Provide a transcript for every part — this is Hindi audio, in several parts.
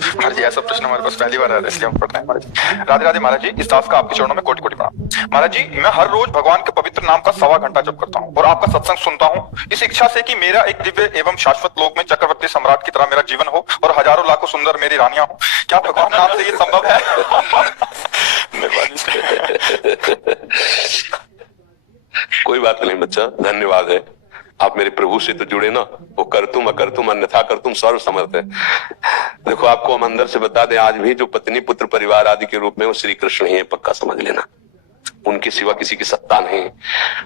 महाराज जी ऐसा प्रश्न हमारे पास पहली बार आया, इसलिए हम पढ़ रहे हैं। महाराज जी राधे राधे। महाराज जी इस दास का आपके चरणों में कोटि कोटि प्रणाम। महाराज जी मैं हर रोज भगवान के पवित्र नाम का 1.25 घंटा जप करता हूँ और आपका सत्संग सुनता हूँ, इस इच्छा से कि मेरा एक दिव्य एवं शाश्वत लोक में चक्रवर्ती सम्राट की तरह मेरा जीवन हो और हजारों लाखों सुंदर मेरी रानियां हो। क्या भगवान नाम से ये संभव है? कोई बात नहीं बच्चा, धन्यवाद है। आप मेरे प्रभु से तो जुड़े ना, वो कर तुम अकर तुम अन्यथा कर तुम सर्व समर्थ है। देखो आपको हम अंदर से बता दें, आज भी जो पत्नी पुत्र परिवार आदि के रूप में वो श्री कृष्ण ही है, पक्का समझ लेना। उनके सिवा किसी की सत्ता नहीं।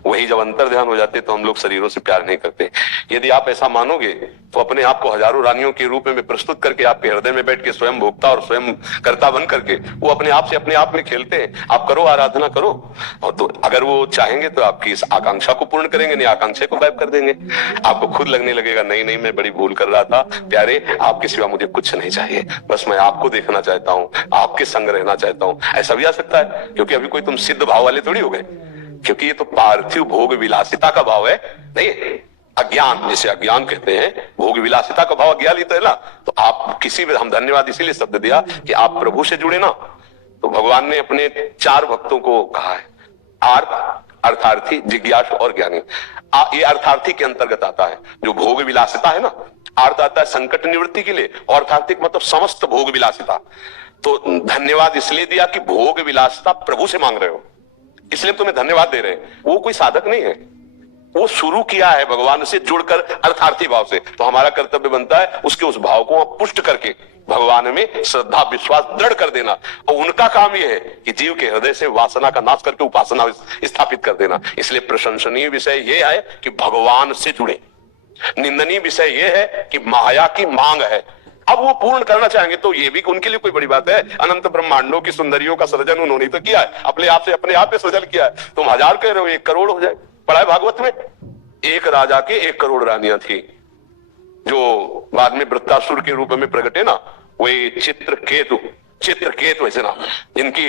वही जब अंतर ध्यान हो जाते तो हम लोग शरीरों से प्यार नहीं करते। यदि आप ऐसा मानोगे तो अपने आप को हजारों रानियों के रूप में प्रस्तुत करके आपके हृदय में बैठ के स्वयं भोक्ता और स्वयं कर्ता बन करके वो अपने आप से अपने आप में खेलते हैं। आप करो, आराधना करो, और तो अगर वो चाहेंगे तो आपकी इस आकांक्षा को पूर्ण करेंगे, नहीं आकांक्षा को गायब कर देंगे। आपको खुद लगने लगेगा नहीं नहीं मैं बड़ी भूल कर रहा था, प्यारे आपके सिवा मुझे कुछ नहीं चाहिए, बस मैं आपको देखना चाहता हूँ, आपके संग रहना चाहता हूँ। ऐसा भी आ सकता है, क्योंकि अभी कोई तुम सिद्ध भाव वाले थोड़ी हो गए, क्योंकि ये तो पार्थिव भोग विलासिता का भाव है। नहीं, अज्ञान, जिसे अज्ञान कहते हैं, भोग विलासिता का भाव अज्ञान ही तो है ना। तो आप किसी भी, हम धन्यवाद इसीलिए शब्द दिया कि आप प्रभु से जुड़े ना। तो भगवान ने अपने 4 भक्तों को कहा है, आर्त, अर्थार्थी, जिज्ञासु और ज्ञानी। ये अर्थार्थी के अंतर्गत आता है। जो भोग विलासिता है ना, अर्थ आता है संकट निवृत्ति के लिए, और अर्थार्थिक मतलब समस्त भोग विलासिता। तो धन्यवाद इसलिए दिया कि भोग विलासिता प्रभु से मांग रहे हो, इसलिए तुम्हें धन्यवाद दे रहे हैं। वो कोई साधक नहीं है, वो शुरू किया है भगवान से जुड़कर अर्थार्थी भाव से। तो हमारा कर्तव्य बनता है उसके उस भाव को पुष्ट करके भगवान में श्रद्धा विश्वास दृढ़ कर देना। और उनका काम यह है कि जीव के हृदय से वासना का नाश करके उपासना स्थापित कर देना। इसलिए प्रशंसनीय विषय यह है कि भगवान से जुड़े, निंदनीय विषय यह है कि माया की मांग है। अब वो पूर्ण करना चाहेंगे तो ये भी उनके लिए कोई बड़ी बात है। अनंत ब्रह्मांडों की सुंदरियों का सृजन उन्होंने तो किया है, अपने आप से अपने आप पे सृजन किया है। तुम 1000 कह रहे हो, 1 करोड़ हो जाए। पढ़ा है भागवत में, एक राजा के 1 करोड़ रानियां थी, जो बाद में वृत्तासुर के रूप में प्रकटे ना, वही चित्रकेतु ऐसे नाम, जिनकी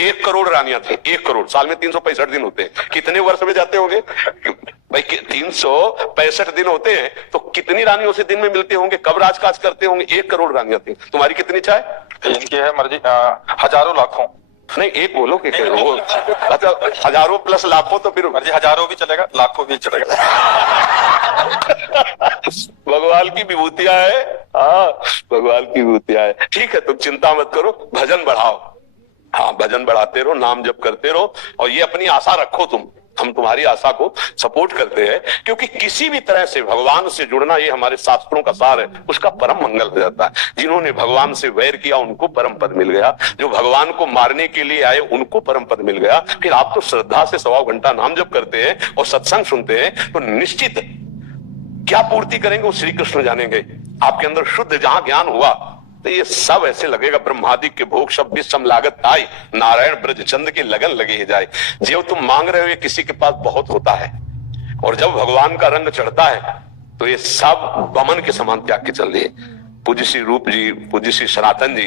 1 करोड़ रानियां थी। 1 करोड़, साल में 365 दिन होते हैं, कितने वर्ष में जाते होंगे भाई? 365 दिन होते हैं, तो कितनी रानियों से दिन में मिलते होंगे, कब राजकाज करते होंगे? 1 करोड़ रानियां थी। तुम्हारी कितनी चाहे? इनकी है मर्जी, हजारों लाखों। नहीं, एक बोलो कि वो अच्छा, हजारों प्लस लाखों, तो फिर मर्जी हजारों भी चलेगा, लाखों भी चलेगा। भगवान की विभूतियां है। हाँ, भगवान की विभूतियां है। ठीक है, तुम चिंता मत करो, भजन बढ़ाओ। हाँ, भजन बढ़ाते रहो, नाम जप करते रहो, और ये अपनी आशा रखो तुम। हम तुम्हारी आशा को सपोर्ट करते हैं, क्योंकि किसी भी तरह से भगवान से जुड़ना ये हमारे शास्त्रों का सार है, उसका परम मंगल हो जाता है। जिन्होंने भगवान से वैर किया उनको परम पद मिल गया, जो भगवान को मारने के लिए आए उनको परम पद मिल गया। फिर आप तो श्रद्धा से 1.25 घंटा नाम जप करते हैं और सत्संग सुनते हैं, तो निश्चित क्या पूर्ति करेंगे वो श्री कृष्ण जानेंगे। आपके अंदर शुद्ध जहां ज्ञान हुआ तो ये सब ऐसे लगेगा, ब्रह्मादि के भोग सब विषम लागत आई, नारायण ब्रज चंद की लगन लगी ही जाए। जो तुम मांग रहे हो ये किसी के पास बहुत होता है, और जब भगवान का रंग चढ़ता है तो ये सब बमन के समान त्याग के चल दिए। पूज्य श्री रूप जी, पूज्य श्री सनातन जी,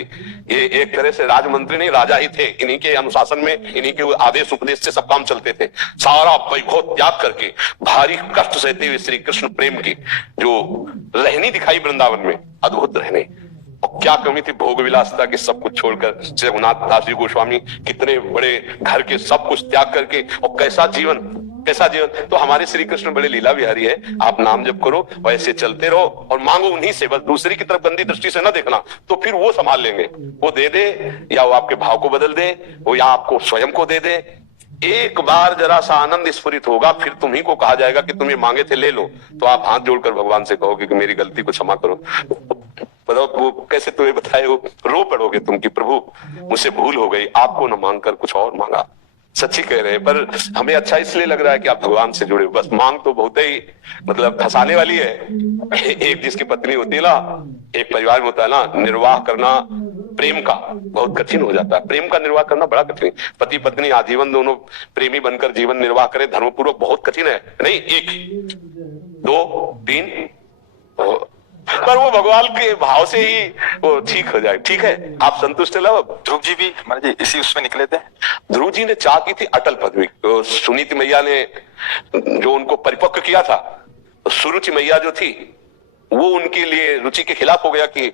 ये एक तरह से राजमंत्री नहीं, राजा ही थे। इन्हीं के अनुशासन में, इन्हीं के आदेश उपदेश से सब काम चलते थे। सारा वैभव त्याग करके भारी कष्ट सहते हुए श्री कृष्ण प्रेम की जो रहनी दिखाई वृंदावन में, अद्भुत रहनी। और क्या कमी थी भोग विलासिता की, सब कुछ छोड़कर जगन्नाथ दास जी गोस्वामी कितने बड़े घर के सब कुछ त्याग करके, और कैसा जीवन, कैसा जीवन। तो हमारे श्री कृष्ण बड़े लीला विहारी है। आप नाम जप करो, वैसे चलते रहो और मांगो उन्हीं से, बस दूसरी की तरफ गंदी दृष्टि से न देखना, तो फिर वो संभाल लेंगे। वो दे दे, या वो आपके भाव को बदल दे, वो या आपको स्वयं को दे दे। एक बार जरा सा आनंद स्फुरित होगा, फिर तुम्ही को कहा जाएगा कि तुम ये मांगे थे ले लो, तो आप हाथ जोड़कर भगवान से कहोगे कि मेरी गलती को क्षमा करो। बताओ वो कैसे तुम्हें बताए, वो रो पड़ोगे तुम कि प्रभु मुझसे भूल हो गई, आपको न मांगकर कुछ और मांगा। सच्ची कह रहे हैं, पर हमें अच्छा इसलिए लग रहा है कि आप भगवान से जुड़े हो। बस मांग तो बहुत ही मतलब फंसाने वाली है। एक जिसकी पत्नी होती है ना, एक परिवार में होता है ना, निर्वाह करना प्रेम का बहुत कठिन हो जाता है। प्रेम का निर्वाह करना बड़ा कठिन। पति पत्नी आजीवन दोनों प्रेमी बनकर जीवन निर्वाह करें धर्मपूर्वक, बहुत कठिन है। नहीं, 1 2 3 पर वो भगवान के भाव से ही वो ठीक हो जाए। ठीक है, आप संतुष्ट है। ध्रुव जी भी महाराज जी इसी उसमें निकले थे। ध्रुव जी ने चाह की थी अटल पदवी, तो सुनीति मैया ने जो उनको परिपक्व किया था, सुरुचि मैया जो थी वो उनके लिए रुचि के खिलाफ हो गया कि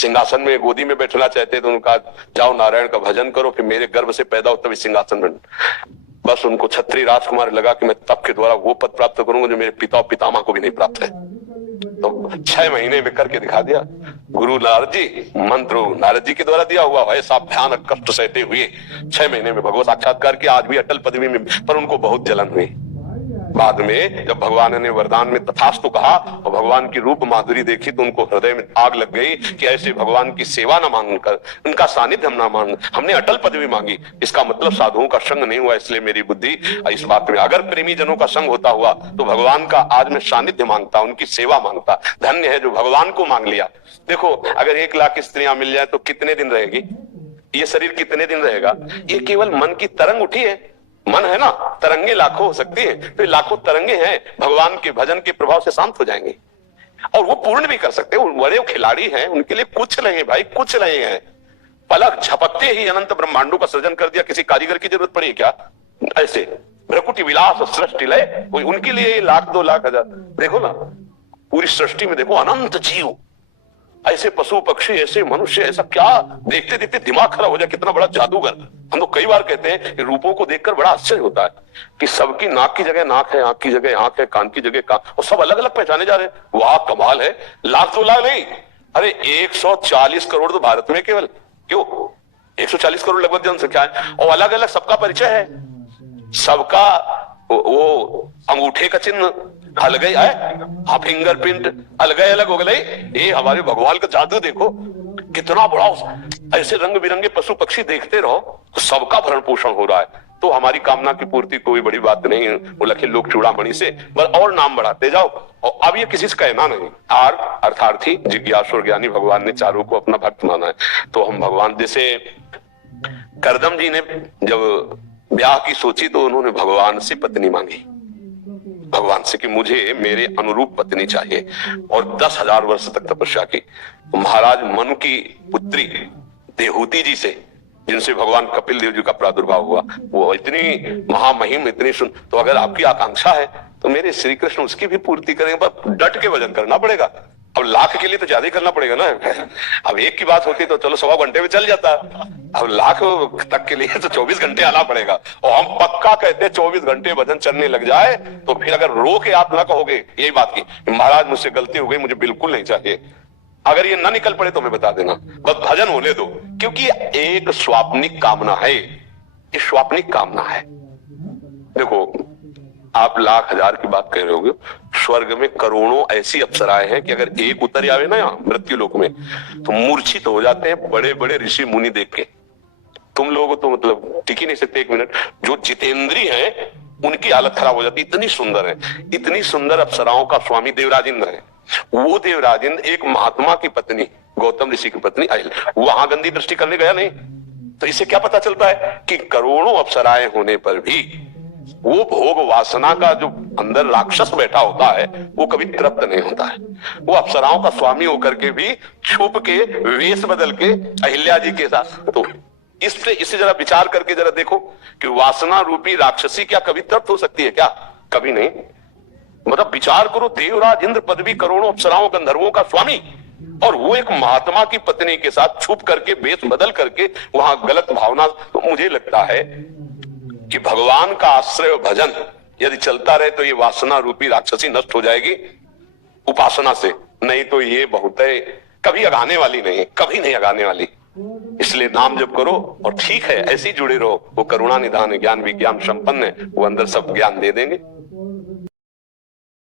सिंहासन में गोदी में बैठना चाहते तो उनका जाओ नारायण का भजन करो, फिर मेरे गर्भ से पैदा हो तभी सिंहासन में। बस उनको छत्री राजकुमार लगा कि मैं तप के द्वारा वो पद प्राप्त करूंगा जो मेरे पिता और पितामह को भी नहीं प्राप्त है। तो 6 महीने में करके दिखा दिया गुरु नारद जी। मंत्र नारद जी के द्वारा दिया हुआ है, ऐसा भयानक कष्ट सहते हुए 6 महीने में भगवत साक्षात्कार किया। आज भी अटल पदवी में, पर उनको बहुत जलन हुई। बाद में जब भगवान ने वरदान में तथास्तु कहा और भगवान की रूप माधुरी देखी तो उनको हृदय में आग लग गई कि ऐसे भगवान की सेवा न मांगकर, उनका सानिध्य हम ना मांग, हमने अटल पदवी मांगी, इसका मतलब साधुओं का संग नहीं हुआ। इसलिए मेरी बुद्धि इस बात में, अगर प्रेमी जनों का संग होता हुआ तो भगवान का आज मैं सानिध्य मांगता, उनकी सेवा मांगता। धन्य है जो भगवान को मांग लिया। देखो अगर 1 लाख स्त्रियां मिल जाए तो कितने दिन रहेगी ये शरीर, कितने दिन रहेगा? ये केवल मन की तरंग उठी है। मन है ना, तरंगे लाखों हो सकती है, तो लाखों तरंगे हैं, भगवान के भजन के प्रभाव से शांत हो जाएंगे और वो पूर्ण भी कर सकते हैं। बड़े खिलाड़ी हैं, उनके लिए कुछ नहीं भाई, कुछ नहीं है। पलक झपकते ही अनंत ब्रह्मांडों का सृजन कर दिया। किसी कारीगर की जरूरत पड़ी क्या? ऐसे भ्रकुटी विलास सृष्टि लय, उनके लिए 1 लाख 2 लाख 1000। देखो ना पूरी सृष्टि में देखो अनंत जीव, ऐसे पशु पक्षी, ऐसे मनुष्य, ऐसा क्या देखते देखते दिमाग खराब हो जाए। कितना बड़ा जादूगर। हम लोग कई बार कहते हैं कि रूपों को देखकर बड़ा आश्चर्य होता है कि सबकी नाक की जगह नाक है, आंख की जगह आंख है, कान की जगह कान, और सब अलग अलग पहचाने जा रहे हैं। वाह कमाल है। 1 लाख 2 लाख नहीं, अरे 140 करोड़ तो भारत में केवल, क्यों 140 करोड़ लगभग जनसंख्या है, और अलग अलग सबका परिचय है। सबका वो अंगूठे का चिन्ह अलग है, हाँ फिंगरप्रिंट अलग अलग हो गए। ये हमारे भगवान का जादू देखो कितना बड़ा। ऐसे रंग बिरंगे पशु पक्षी देखते रहो तो सबका भरण पोषण हो रहा है। तो हमारी कामना की पूर्ति कोई बड़ी बात नहीं। वो लखे लोग चूड़ामणि से बस और नाम बढ़ाते जाओ। और अब ये किसी से कहना नहीं। अर्थार्थी जिज्ञासु और ज्ञानी भगवान ने चारों को अपना भक्त माना है। तो हम भगवान, जैसे करदम जी ने जब ब्याह की सोची तो उन्होंने भगवान से पत्नी मांगी, भगवान से कि मुझे मेरे अनुरूप पत्नी चाहिए, और 10,000 वर्ष तक तपस्या की। महाराज मनु की पुत्री देहूति जी से, जिनसे भगवान कपिल देव जी का प्रादुर्भाव हुआ, वो इतनी महामहिम, इतनी सुन। तो अगर आपकी आकांक्षा है तो मेरे श्री कृष्ण उसकी भी पूर्ति करेंगे, पर डट के वजन करना पड़ेगा। अब लाख के लिए तो ज्यादा करना पड़ेगा ना। अब 1 की बात होती तो चलो 1.25 घंटे में चल जाता। अब लाख तक के लिए तो 24 घंटे आना पड़ेगा। और हम पक्का कहते हैं 24 घंटे भजन चलने लग जाए तो फिर अगर रो के आप ना कहोगे यही बात की महाराज मुझसे गलती हो गई, मुझे बिल्कुल नहीं चाहिए, अगर ये ना निकल पड़े तो मैं बता देना, बस भजन होने दो। क्योंकि एक स्वाप्निक कामना है, ये स्वाप्निक कामना है। देखो आप 1,00,000 की बात कह रहे होगे, स्वर्ग में करोड़ों ऐसी अप्सराएं हैं कि अगर एक उतर आवे ना यहाँ मृत्यु लोक में तो मूर्छित हो जाते हैं बड़े बड़े ऋषि मुनि देख के। तुम लोग तो मतलब टिक ही नहीं सकते 1 मिनट। जो जितेंद्री हैं उनकी हालत खराब हो जाती, इतनी सुंदर है। इतनी सुंदर अप्सराओं का स्वामी देवराजेंद्र है। वो देवराजेंद्र एक महात्मा की पत्नी, गौतम ऋषि की पत्नी अहिल्या, वहां गंदी दृष्टि करने गया नहीं। तो इससे क्या पता चलता है कि करोड़ों अप्सराएं होने पर भी वो भोग वासना का जो अंदर राक्षस बैठा होता है वो कभी तृप्त नहीं होता है। वो अप्सराओं का स्वामी होकर के भी छुप के वेश बदल के अहिल्या जी के साथ। तो इससे जरा विचार करके जरा देखो कि वासना रूपी राक्षसी क्या कभी तृप्त हो सकती है? क्या कभी नहीं। मतलब विचार करो, देवराज इंद्र पदवी, करोड़ों अप्सराओं गंधर्वों का स्वामी, और वो एक महात्मा की पत्नी के साथ छुप करके वेश बदल करके वहां गलत भावना। तो मुझे लगता है कि भगवान का आश्रय भजन यदि चलता रहे तो ये वासना रूपी राक्षसी नष्ट हो जाएगी उपासना से, नहीं तो ये बहुत है कभी अगाने वाली नहीं, कभी नहीं अगाने वाली। इसलिए नाम जप करो और ठीक है ऐसे ही जुड़े रहो। वो करुणा निधान है, ज्ञान विज्ञान संपन्न है, वो अंदर सब ज्ञान दे देंगे।